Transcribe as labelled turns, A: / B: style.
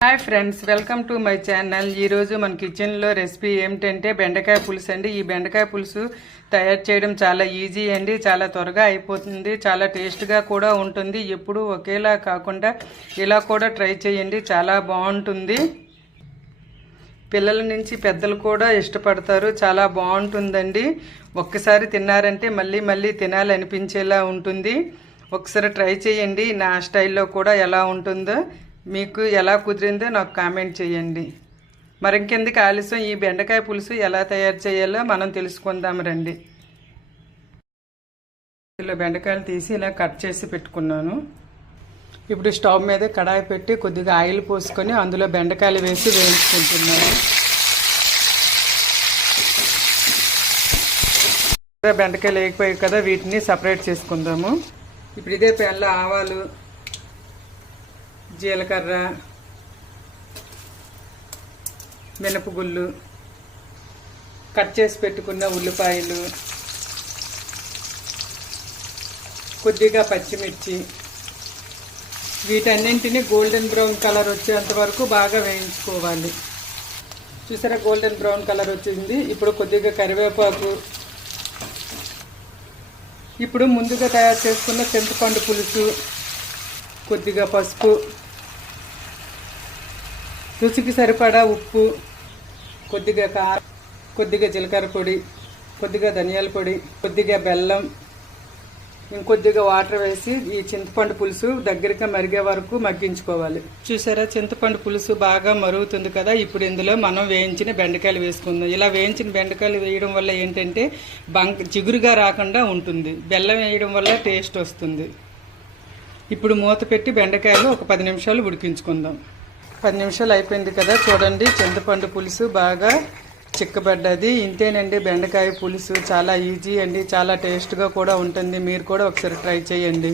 A: Hi friends welcome to my channel ఈరోజు మన కిచెన్లో రెసిపీ ఏమిటంటే బెండకాయ పులుసు అండి. ఈ బెండకాయ పులుసు తయారు చేయడం చాలా ఈజీ అండి చాలా త్వరగా అయిపోతుంది చాలా టేస్ట్గా కూడా ఉంటుంది. ఎప్పుడు ఒకేలా కాకుండా ఇలా కూడా ట్రై చేయండి చాలా బాగుంటుంది. పిల్లల నుంచి పెద్దలు కూడా ఇష్టపడతారు చాలా బాగుంటుందండి. ఒక్కసారి తిన్నారంటే మళ్ళీ మళ్ళీ తినాలనిపించేలా ఉంటుంది. ఒకసారి ట్రై చేయండి నా స్టైల్లో కూడా ఎలా ఉంటుందో. మీకు ఎలా కుదిరిందో నాకు కామెంట్ చేయండి. మరింకెందుకు ఆలస్యం? ఈ బెండకాయ పులుసు ఎలా తయారు చేయాలో మనం తెలుసుకుందాం రండి. ఇలా బెండకాయలు తీసి ఇలా కట్ చేసి పెట్టుకున్నాను. ఇప్పుడు స్టవ్ మీద కడాయి పెట్టి కొద్దిగా ఆయిల్ పోసుకొని అందులో బెండకాయలు వేసి వేయించుకుంటున్నాను. బెండకాయలు వేయకపోయాయి కదా వీటిని సపరేట్ చేసుకుందాము. ఇప్పుడు ఇదే పెళ్ళ ఆవాలు జీలకర్ర మినపగుళ్ళు కట్ చేసి పెట్టుకున్న ఉల్లిపాయలు కొద్దిగా పచ్చిమిర్చి. వీటన్నింటినీ గోల్డెన్ బ్రౌన్ కలర్ వచ్చేంత వరకు బాగా వేయించుకోవాలి. చూసారా గోల్డెన్ బ్రౌన్ కలర్ వచ్చింది. ఇప్పుడు కొద్దిగా కరివేపాకు. ఇప్పుడు ముందుగా తయారు చేసుకున్న చింతపండు పులుసు కొద్దిగా పసుపు రుచికి సరిపడా ఉప్పు కొద్దిగా కారం కొద్దిగా జీలకర్ర పొడి కొద్దిగా ధనియాల పొడి కొద్దిగా బెల్లం ఇంకొద్దిగా వాటర్ వేసి ఈ చింతపండు పులుసు దగ్గరగా మరిగే వరకు మగ్గించుకోవాలి. చూసారా? చింతపండు పులుసు బాగా మరుగుతుంది కదా? ఇప్పుడు ఇందులో మనం వేయించిన బెండకాయలు వేసుకుందాం. ఇలా వేయించిన బెండకాయలు వేయడం వల్ల ఏంటంటే బంక చిగురుగా రాకుండా ఉంటుంది. బెల్లం వేయడం వల్ల టేస్ట్ వస్తుంది. ఇప్పుడు మూత పెట్టి బెండకాయలు ఒక పది నిమిషాలు ఉడికించుకుందాం. పది నిమిషాలు అయిపోయింది కదా చూడండి. చింతపండు పులుసు బాగా చిక్కబడ్డది. ఇంతేనండి బెండకాయ పులుసు. చాలా ఈజీ అండి చాలా టేస్ట్గా కూడా ఉంటుంది. మీరు కూడా ఒకసారి ట్రై చేయండి.